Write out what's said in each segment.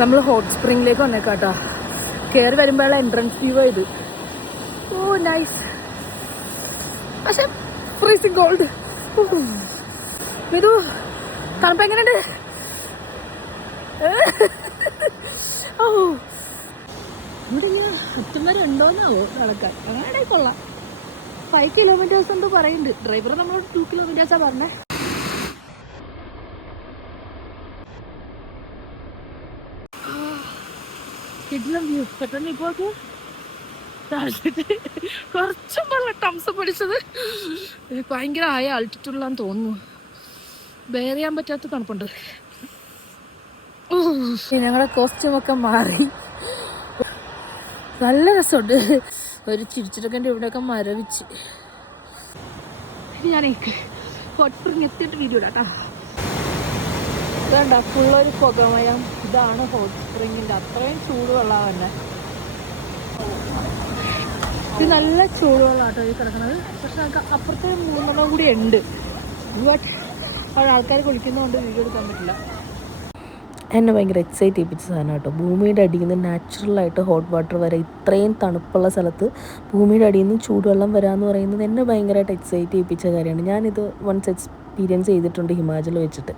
നമ്മൾ ഹോട്ട് സ്പ്രിങ്ങിലേക്ക് വന്നേക്കാട്ടോ. കയറി വരുമ്പോഴുള്ള എൻട്രൻസ് വ്യൂ ഇത്. ഓ നൈസ്. പക്ഷെ ഫ്രീസിങ് കോൾഡ്. ഇത് തണുപ്പ് എങ്ങനെയുണ്ട്? ഓ ഇവിടെ ഇങ്ങനെ അത്തുമരം ഉണ്ടോന്നാവോ നടക്കാൻ? അങ്ങനെ കൊള്ളാം. 5 കിലോമീറ്റേഴ്സ് എന്തോ പറയുന്നുണ്ട്. ഡ്രൈവർ നമ്മളോട് 2 കിലോമീറ്റേഴ്സാ പറഞ്ഞേ. കിഡ്ലം വ്യൂ. പെട്ടെന്ന് ഇപ്പോൾ കുറച്ചും വെള്ളം ടംസ് പിടിച്ചത്. ഭയങ്കര ആയ ആൾട്ടിറ്റ്യൂഡിലാന്ന് തോന്നുന്നു. ബെയർ ചെയ്യാൻ പറ്റാത്ത തണുപ്പുണ്ട്. ഞങ്ങളുടെ കോസ്റ്റ്യൂമൊക്കെ മാറി. നല്ല രസമുണ്ട്. ഒരു ചിരിച്ചിട്ടൊക്കെ ഇവിടെയൊക്കെ മരവിച്ച്. ഞാൻ ഹോട്ട് സ്പ്രിങ് എത്തിയിട്ട് വീഡിയോ ഇടാട്ടോ. ഇതുണ്ട ഫുള്ളൊരു പുകമയം. ഇതാണ് ഹോട്ട് സ്പ്രിങ്ങിൻ്റെ. അത്രയും ചൂടുവെള്ളം തന്നെ. ഇത് നല്ല ചൂടുവെള്ളാട്ടോ ഈ കിടക്കുന്നത്. പക്ഷെ നമുക്ക് അപ്പുറത്തെ 3 കൂടി ഉണ്ട്. ബട്ട് ആൾക്കാർ കുളിക്കുന്നതുകൊണ്ട് വീഡിയോ എടുക്കാൻ പറ്റില്ല. എന്നെ ഭയങ്കര എക്സൈറ്റ് ചെയ്യിപ്പിച്ച സാധനം കേട്ടോ. ഭൂമിയുടെ അടിയിൽ നിന്ന് നാച്ചുറലായിട്ട് ഹോട്ട് വാട്ടർ വരെ, ഇത്രയും തണുപ്പുള്ള സ്ഥലത്ത് ഭൂമിയുടെ അടിയിൽ നിന്ന് ചൂടുവെള്ളം വരാമെന്ന് പറയുന്നത് എന്നെ ഭയങ്കരമായിട്ട് എക്സൈറ്റ് ചെയ്യിപ്പിച്ച കാര്യമാണ്. ഞാനിത് വൺസ് എക്സ്പീരിയൻസ് ചെയ്തിട്ടുണ്ട് ഹിമാചൽ വെച്ചിട്ട്.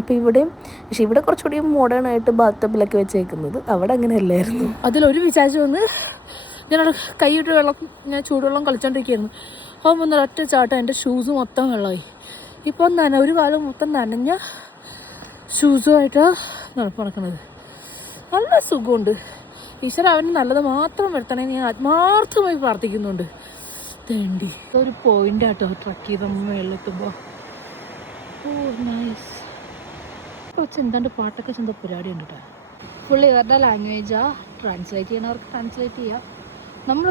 അപ്പോൾ പക്ഷേ ഇവിടെ കുറച്ചുകൂടി മോഡേൺ ആയിട്ട് ബാത്ടബിലൊക്കെ വെച്ചേക്കുന്നത്. അവിടെ അങ്ങനെ അല്ലായിരുന്നു. അതിലൊരു വിചാരിച്ചു വന്ന് ഞാൻ കൈയിട്ട് ഞാൻ ചൂടുവെള്ളം കളിച്ചോണ്ടിരിക്കുകയായിരുന്നു. അപ്പോൾ ഒരൊറ്റ ചാട്ടം എൻ്റെ ഷൂസ് മൊത്തം വെള്ളമായി. ഇപ്പം ഒരു കാലം മൊത്തം നനഞ്ഞ ഷൂസുമായിട്ട് നടക്കണത്. നല്ല സുഖമുണ്ട്. ഈശ്വര അവന് നല്ലത് മാത്രം വരുത്തണേന്ന് ഞാൻ ആത്മാർത്ഥമായി പ്രാർത്ഥിക്കുന്നുണ്ട്. തേണ്ടി ഒരു പോയിന്റ് ആട്ടോ ട്രക്ക് ചെയ്ത് മേളിലെത്തുമ്പോൾ. ഓ നൈസ്. കുറച്ച് എന്താണ്ട് പാട്ടൊക്കെ ചെന്ത പരിപാടി ഉണ്ട് കേട്ടോ. ഫുൾ ഇവരുടെ ലാംഗ്വേജാണ്. ട്രാൻസ്ലേറ്റ് ചെയ്യണവർക്ക് ട്രാൻസ്ലേറ്റ് ചെയ്യാം. നമ്മൾ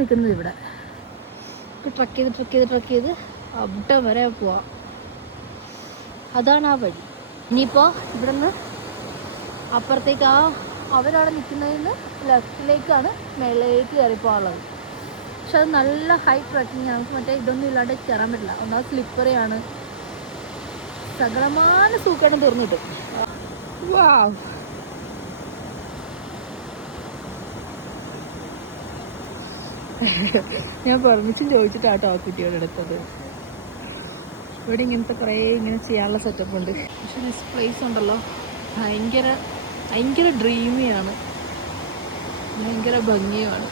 നിൽക്കുന്നത് ഇവിടെ. ട്രക്ക് ചെയ്ത് അവിടെ വരെ പോവാം. അതാണ് ആ വഴി. ഇനിയിപ്പോൾ ഇവിടെ നിന്ന് അപ്പുറത്തേക്ക് അവരവിടെ നിൽക്കുന്നതിന് ലെഫ്റ്റിലേക്കാണ് മേളിലേക്ക് കയറിപ്പോകാനുള്ളത്. പക്ഷെ അത് നല്ല ഹൈ ട്രക്കിങ്. നമുക്ക് മറ്റേ ഇതൊന്നും ഇല്ലാണ്ട് കയറാൻ പറ്റില്ല. ഒന്നാമത് സ്ലിപ്പറിയാണ്. സകലമാന സൂക്കേണ്ടും തീർന്നിട്ട്. വാവ്. ഞാൻ പെർമിഷൻ ചോദിച്ചിട്ടാട്ടോ ആ കുട്ടിയോട് എടുത്തത്. ഇവിടെ ഇങ്ങനത്തെ കുറേ ഇങ്ങനെ ചെയ്യാനുള്ള സെറ്റപ്പ് ഉണ്ട്. പക്ഷെ ദിസ് പ്ലേസ് ഉണ്ടല്ലോ ഭയങ്കര ഡ്രീമിയാണ്, ഭയങ്കര ഭംഗിയുമാണ്.